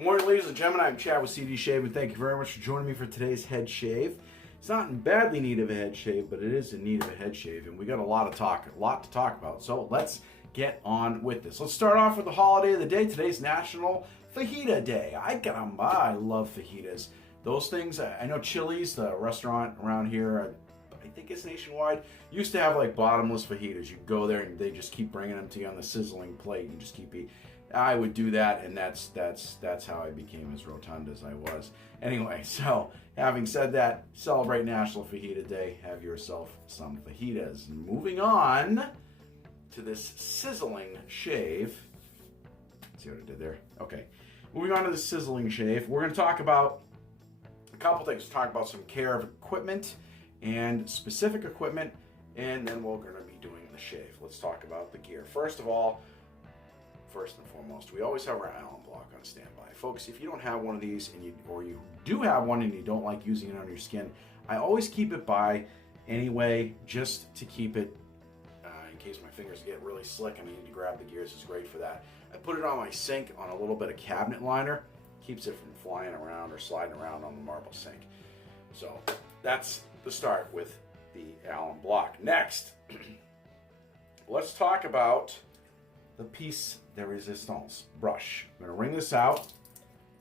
Good morning, ladies and gentlemen. I'm Chad with CD Shave, and thank you very much for joining me for today's head shave. It's not in badly need of a head shave, but it is in need of a head shave, and we got a lot to talk about. So let's get on with this. Let's start off with the holiday of the day. Today's National Fajita Day. I love fajitas. Those things, I know Chili's, the restaurant around here, I think it's nationwide, used to have like bottomless fajitas. You go there and they just keep bringing them to you on the sizzling plate. You just keep eating. I would do that, and that's how I became as rotund as I was. Anyway, so having said that, celebrate National Fajita Day. Have yourself some fajitas. Moving on to this sizzling shave. Let's see what I did there. Okay, moving on to the sizzling shave. We're going to talk about a couple things. Talk about some care of equipment and specific equipment, and then we're going to be doing the shave. Let's talk about the gear. First and foremost, we always have our Allen block on standby. Folks, if you don't have one of these, or you do have one and you don't like using it on your skin, I always keep it by anyway, just to keep it, in case my fingers get really slick and I need to grab the gears. It's great for that. I put it on my sink on a little bit of cabinet liner. Keeps it from flying around or sliding around on the marble sink. So that's the start with the Allen block. Next, let's talk about the piece de resistance brush. I'm going to wring this out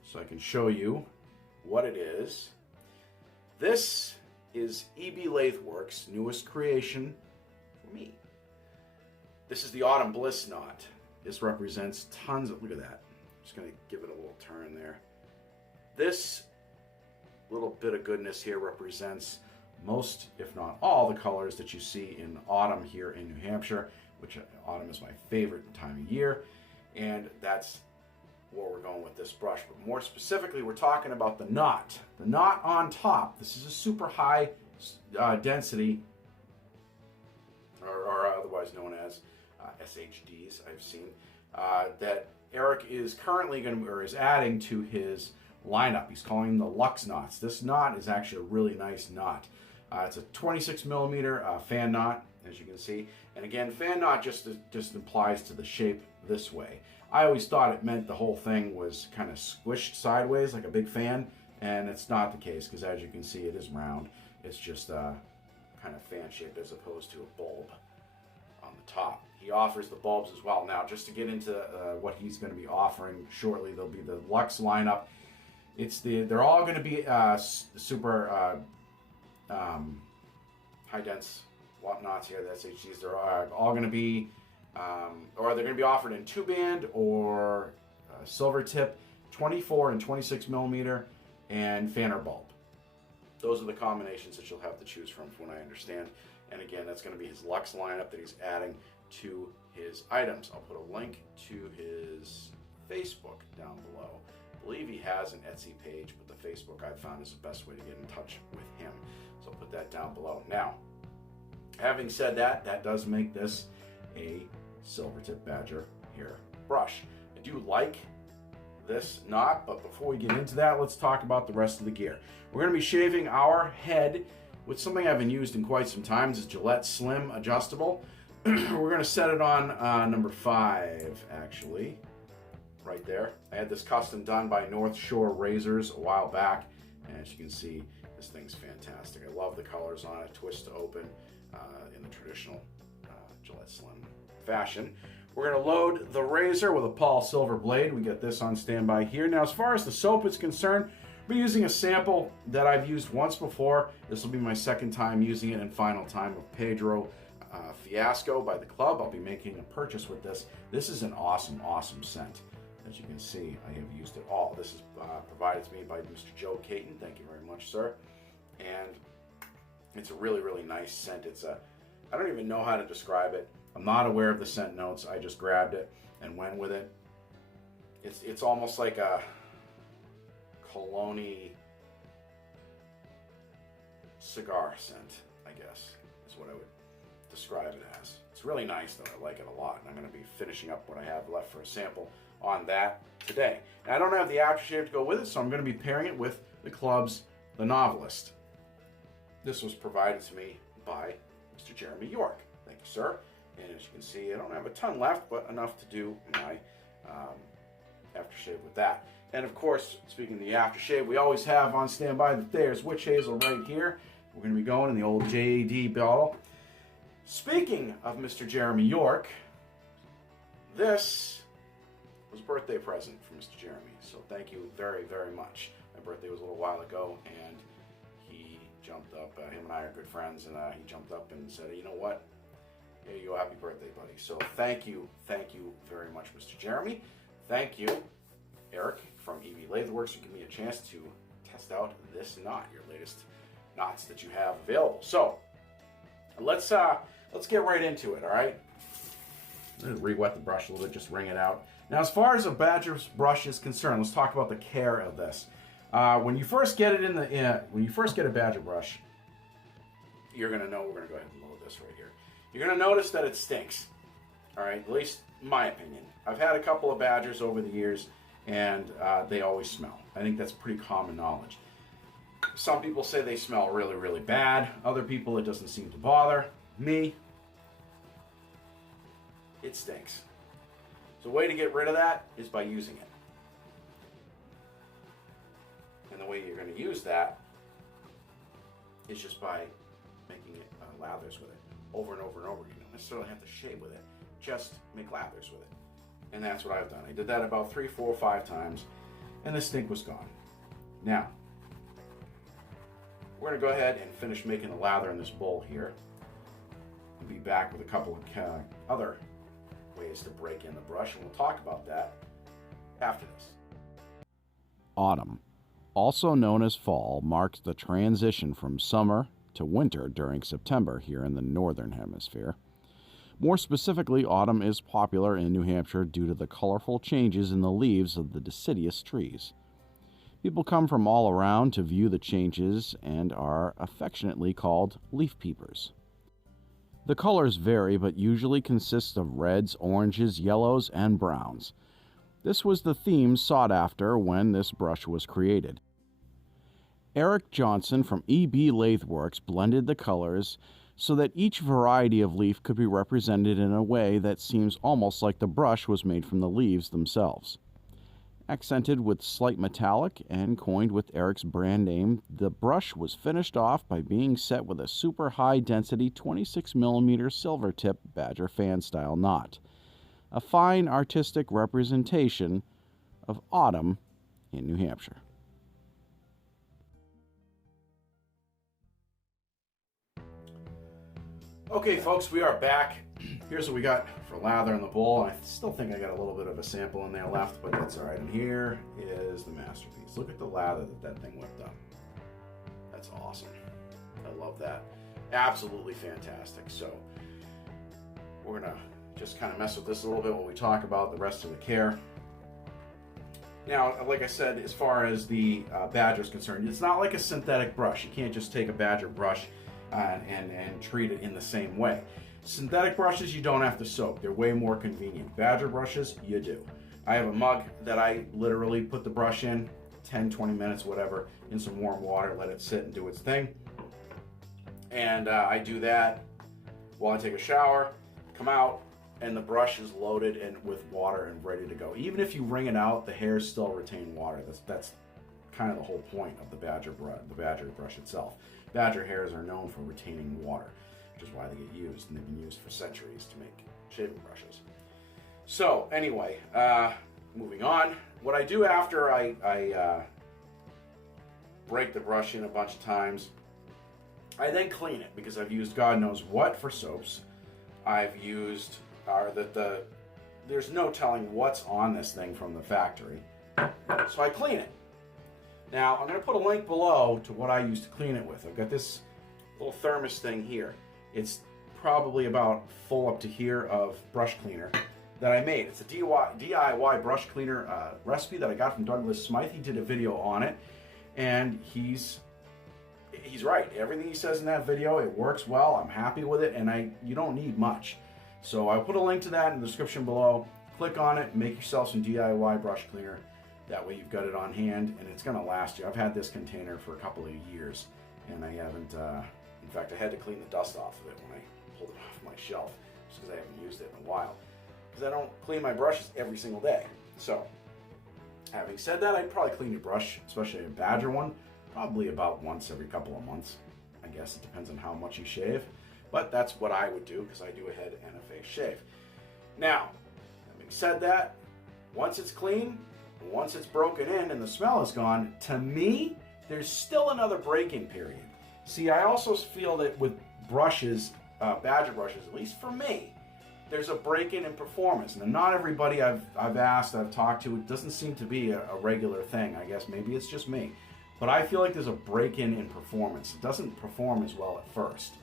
so I can show you what it is. This is EB Latheworks' newest creation for me. This is the Autumn Bliss knot. This represents tons of, look at that. I'm just going to give it a little turn there. This little bit of goodness here represents most, if not all, the colors that you see in autumn here in New Hampshire, which autumn is my favorite time of year, and that's where we're going with this brush. But more specifically, we're talking about the knot. The knot on top. This is a super high density, or otherwise known as SHDs, I've seen, that Eric is currently going to, or is adding to his lineup. He's calling them the Luxe knots. This knot is actually a really nice knot. It's a 26 millimeter fan knot, as you can see. And again, fan knot just implies to the shape this way. I always thought it meant the whole thing was kind of squished sideways like a big fan, and it's not the case, because as you can see, it is round. It's just kind of fan shaped as opposed to a bulb on the top. He offers the bulbs as well. Now, just to get into what he's going to be offering shortly, there'll be the Luxe lineup. They're all going to be super high dense knots here, the SHDs. They're all going to be, or they're going to be offered in 2-band or silver tip, 24 and 26 millimeter, and fanner bulb. Those are the combinations that you'll have to choose from what I understand. And again, that's going to be his Luxe lineup that he's adding to his items. I'll put a link to his Facebook down below. I believe he has an Etsy page, but the Facebook I've found is the best way to get in touch with him. So I'll put that down below. Now, having said that, that does make this a silver tip badger hair brush. I do like this knot, but before we get into that, let's talk about the rest of the gear. We're going to be shaving our head with something I haven't used in quite some time. This is Gillette Slim Adjustable. We're going to set it on number 5, actually. Right there. I had this custom done by North Shore Razors a while back, and as you can see, this thing's fantastic. I love the colors on it, twist to open in the traditional Gillette Slim fashion. We're going to load the razor with a Paul Silver blade. We get this on standby here. Now, as far as the soap is concerned, we're using a sample that I've used once before. This will be my second time using it and final time of Pedro Fiasco by the club. I'll be making a purchase with this. This is an awesome, awesome scent. As you can see, I have used it all. This is provided to me by Mr. Joe Caton. Thank you very much, sir. And it's a really, really nice scent. I don't even know how to describe it. I'm not aware of the scent notes. I just grabbed it and went with it. It's almost like a cologne cigar scent, I guess, is what I would describe it as. It's really nice, though. I like it a lot, and I'm going to be finishing up what I have left for a sample on that today. And I don't have the aftershave to go with it, so I'm going to be pairing it with the club's The Novelist. This was provided to me by Mr. Jeremy York. Thank you, sir. And as you can see, I don't have a ton left, but enough to do my aftershave with that. And of course, speaking of the aftershave, we always have on standby the Thayer's Witch Hazel right here. We're going to be going in the old JD bottle. Speaking of Mr. Jeremy York, this was a birthday present for Mr. Jeremy. So thank you very, very much. My birthday was a little while ago, and he jumped up. Him and I are good friends, and he jumped up and said, you know what? Here you go, happy birthday, buddy. So thank you very much, Mr. Jeremy. Thank you, Eric from EB Latheworks, for giving me a chance to test out this knot, your latest knots that you have available. So let's get right into it. All right. I'm gonna re-wet the brush a little bit, just wring it out. Now, as far as a badger's brush is concerned, let's talk about the care of this. When you first get it when you first get a badger brush, you're gonna know. We're gonna go ahead and load this right here. You're gonna notice that it stinks. All right, at least in my opinion. I've had a couple of badgers over the years, and they always smell. I think that's pretty common knowledge. Some people say they smell really, really bad. Other people, it doesn't seem to bother. Me, it stinks. So the way to get rid of that is by using it. And the way you're going to use that is just by making it lathers with it over and over and over again. You don't necessarily have to shave with it. Just make lathers with it. And that's what I've done. I did that about 3, 4, 5 times, and the stink was gone. Now, we're going to go ahead and finish making the lather in this bowl here. I'll be back with a couple of other ways to break in the brush, and we'll talk about that after this. Autumn, also known as fall, marks the transition from summer to winter during September here in the northern hemisphere. More specifically, autumn is popular in New Hampshire due to the colorful changes in the leaves of the deciduous trees. People come from all around to view the changes and are affectionately called leaf peepers. The colors vary, but usually consist of reds, oranges, yellows, and browns. This was the theme sought after when this brush was created. Eric Johnson from EB Latheworks blended the colors so that each variety of leaf could be represented in a way that seems almost like the brush was made from the leaves themselves. Accented with slight metallic and coined with Eric's brand name, the brush was finished off by being set with a super high density 26mm silver tip badger fan style knot. A fine artistic representation of autumn in New Hampshire. Okay, folks, we are back. Here's what we got for lather in the bowl. I still think I got a little bit of a sample in there left, but that's all right. And here is the masterpiece. Look at the lather that thing whipped up. That's awesome. I love that. Absolutely fantastic. So we're gonna just kind of mess with this a little bit when we talk about the rest of the care. Now, like I said, as far as the badger is concerned, it's not like a synthetic brush. You can't just take a badger brush and treat it in the same way. Synthetic brushes, you don't have to soak. They're way more convenient. Badger brushes, you do. I have a mug that I literally put the brush in, 10, 20 minutes, whatever, in some warm water, let it sit and do its thing. And I do that while I take a shower, come out, and the brush is loaded and with water and ready to go. Even if you wring it out, the hairs still retain water. That's kind of the whole point of the badger brush itself. Badger hairs are known for retaining water, which is why they get used, and they've been used for centuries to make shaving brushes. So anyway, moving on. What I do after I break the brush in a bunch of times, I then clean it, because I've used God knows what for soaps. I've used there's no telling what's on this thing from the factory, so I clean it. Now, I'm going to put a link below to what I use to clean it with. I've got this little thermos thing here. It's probably about full up to here of brush cleaner that I made. It's a DIY brush cleaner recipe that I got from Douglas Smythe. He did a video on it, and he's right. Everything he says in that video, it works well. I'm happy with it, and you don't need much. So I'll put a link to that in the description below. Click on it, make yourself some DIY brush cleaner. That way you've got it on hand, and it's going to last you. I've had this container for a couple of years, and I haven't, in fact, I had to clean the dust off of it when I pulled it off my shelf, just because I haven't used it in a while. Because I don't clean my brushes every single day. So, Having said that, I'd probably clean your brush, especially a Badger one, probably about once every couple of months. I guess it depends on how much you shave, but that's what I would do because I do a head and a face shave. Now, having said that, once it's clean, once it's broken in and the smell is gone, to me, there's still another break-in period. See, I also feel that with brushes, Badger brushes, at least for me, there's a break-in performance. Now, not everybody I've asked, I've talked to, it doesn't seem to be a regular thing. I guess maybe it's just me. But I feel like there's a break-in performance. It doesn't perform as well at first.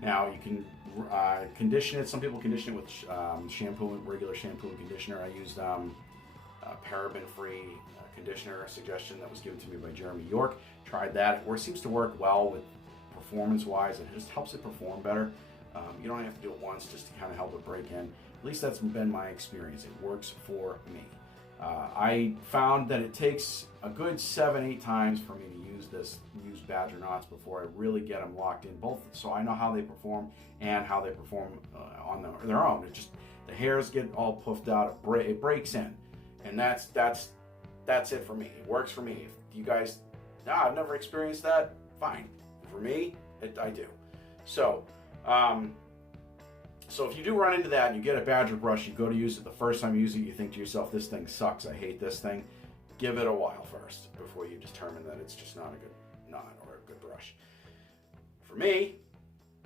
Now, you can condition it. Some people condition it with shampoo, regular shampoo and conditioner. I used paraben-free conditioner, a suggestion that was given to me by Jeremy York. Tried that. It seems to work well with performance-wise. It just helps it perform better. You don't have to do it once just to kind of help it break in. At least that's been my experience. It works for me. I found that it takes a good 7-8 times for me to use Badger knots before I really get them locked in, both so I know how they perform and how they perform on their own. It just, the hairs get all puffed out, it breaks in, and that's it for me. It works for me. If you guys, I've never experienced that, fine. For me, I do. So if you do run into that and you get a Badger brush, you go to use it, the first time you use it, you think to yourself, this thing sucks, I hate this thing, give it a while first before you determine that it's just not a good knot or a good brush. For me,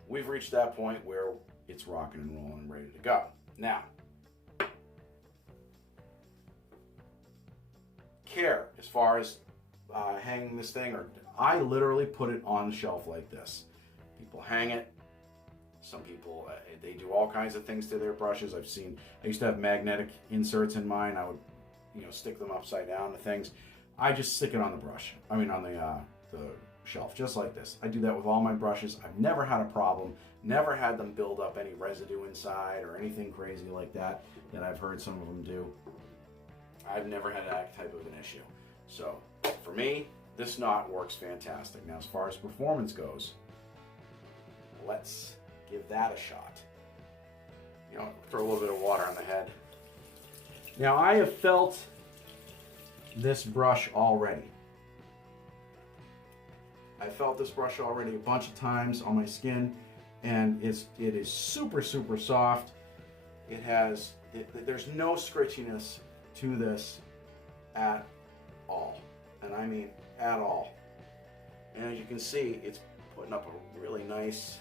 we've reached that point where it's rocking and rolling and ready to go. Now, care as far as hanging this thing, or I literally put it on the shelf like this. People hang it. Some people, they do all kinds of things to their brushes. I used to have magnetic inserts in mine. I would, stick them upside down to things. I just stick it on the brush. I mean, on the shelf, just like this. I do that with all my brushes. I've never had a problem. Never had them build up any residue inside or anything crazy like that I've heard some of them do. I've never had that type of an issue. So, for me, this knot works fantastic. Now, as far as performance goes, let's give that a shot. Throw a little bit of water on the head. Now, I have felt this brush already. I felt this brush already a bunch of times on my skin, and it is super, super soft. There's no scritchiness to this at all, and I mean at all. And as you can see, it's putting up a really nice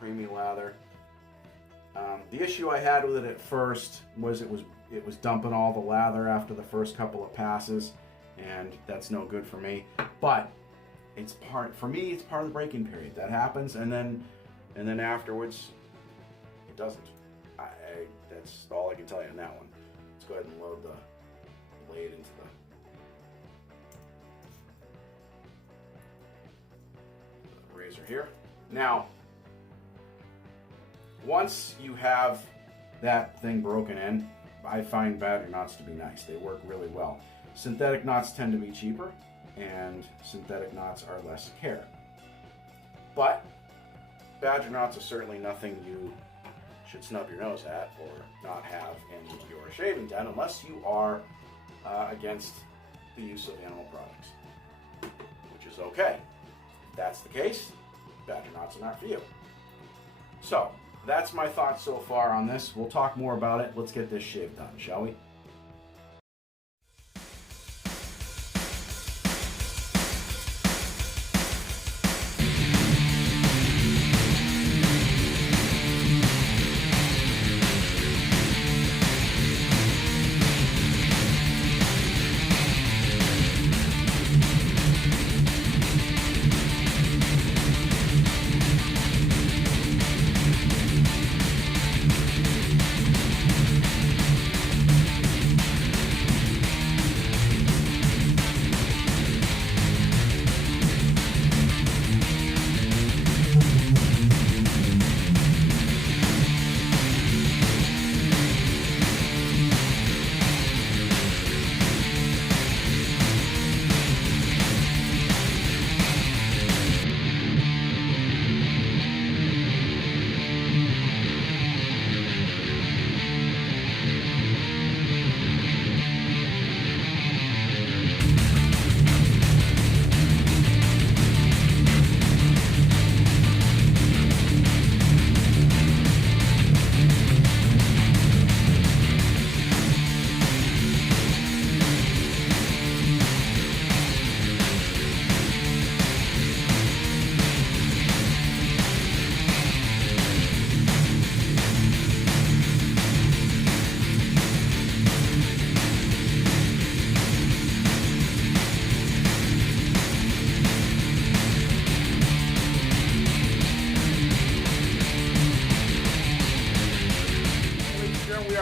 creamy lather. The issue I had with it at first was it was dumping all the lather after the first couple of passes, and that's no good for me. But it's part of the break-in period. That happens, and then afterwards, it doesn't. That's all I can tell you on that one. Let's go ahead and load the blade into the razor here. Now, once you have that thing broken in, I find Badger knots to be nice. They work really well. Synthetic knots tend to be cheaper, and synthetic knots are less care. But Badger knots are certainly nothing you should snub your nose at or not have in your shaving den unless you are against the use of animal products, which is okay. If that's the case, Badger knots are not for you. So, that's my thoughts so far on this. We'll talk more about it. Let's get this shave done, shall we?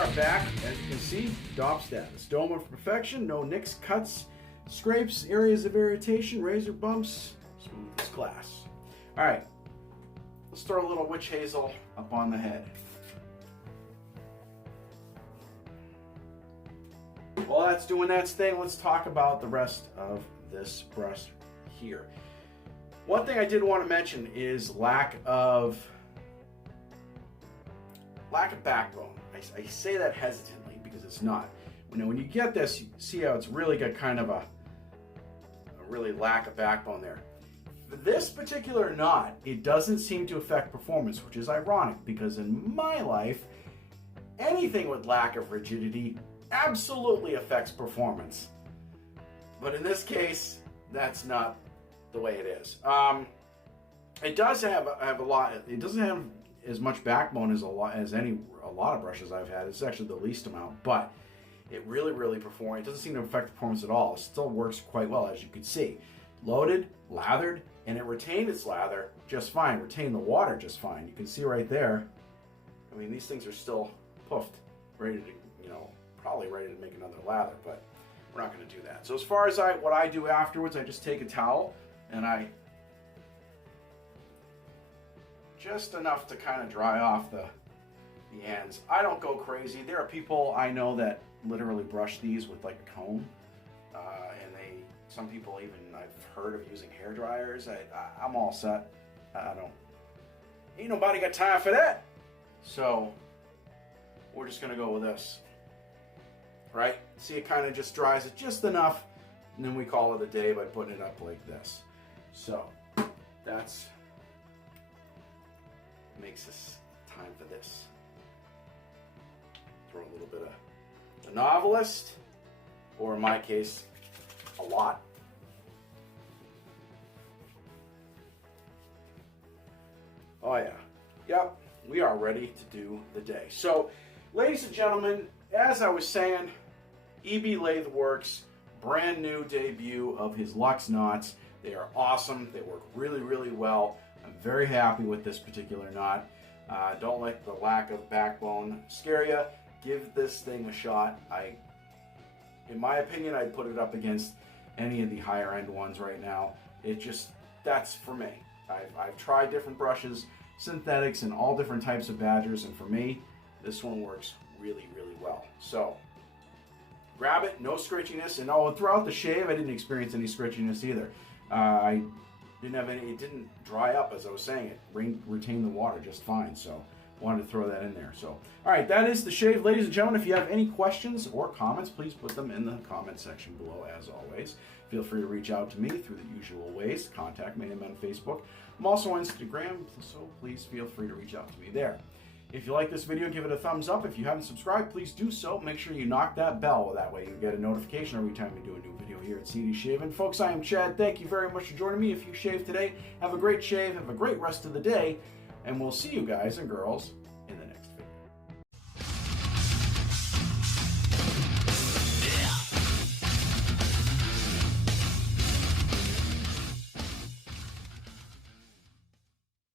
are back, as you can see, DOP status. Dome of perfection, no nicks, cuts, scrapes, areas of irritation, razor bumps, smooth as glass. All right, let's throw a little witch hazel up on the head. While that's doing that thing, let's talk about the rest of this brush here. One thing I did want to mention is lack of backbone. I say that hesitantly because it's not. When you get this, you see how it's really got kind of a really lack of backbone there. For this particular knot, it doesn't seem to affect performance, which is ironic because in my life, anything with lack of rigidity absolutely affects performance. But in this case, that's not the way it is. It does have a lot. It doesn't have as much backbone as a lot of brushes I've had. It's actually the least amount, but it really performs. It doesn't seem to affect performance at all. It still works quite well, as you can see. Loaded, lathered, and it retained its lather just fine. Retained the water just fine. You can see right there. I mean, these things are still puffed, ready to, probably ready to make another lather, but we're not going to do that. So as far as what I do afterwards, I just take a towel and I just enough to kind of dry off the ends. I don't go crazy. There are people I know that literally brush these with like a comb, and some people even I've heard of using hair dryers. I'm all set. Ain't nobody got time for that. So we're just gonna go with this, right? See, it kind of just dries it just enough, and then we call it a day by putting it up like this. So that's makes us time for this. Throw a little bit of the Novelist, or in my case, a lot. Oh yeah, yep, we are ready to do the day. So, ladies and gentlemen, as I was saying, EB Latheworks, brand new debut of his Luxe knots. They are awesome. They work really well. I'm very happy with this particular knot. Don't let the lack of backbone scare you. Give this thing a shot. In my opinion, I'd put it up against any of the higher end ones right now. That's for me. I've tried different brushes, synthetics, and all different types of badgers, and for me, this one works really well. So, grab it, no scratchiness, and throughout the shave, I didn't experience any scratchiness either. I didn't have any. It didn't dry up, as I was saying. It retained the water just fine. So wanted to throw that in there. So all right, that is the shave, ladies and gentlemen. If you have any questions or comments, please put them in the comment section below. As always, feel free to reach out to me through the usual ways. Contact me. I'm on Facebook. I'm also on Instagram, so please feel free to reach out to me there. If you like this video, give it a thumbs up. If you haven't subscribed, please do so. Make sure you knock that bell. That way you get a notification every time we do a new video here at CD Shaving. Folks, I am Chad. Thank you very much for joining me. If you shave today, have a great shave. Have a great rest of the day. And we'll see you guys and girls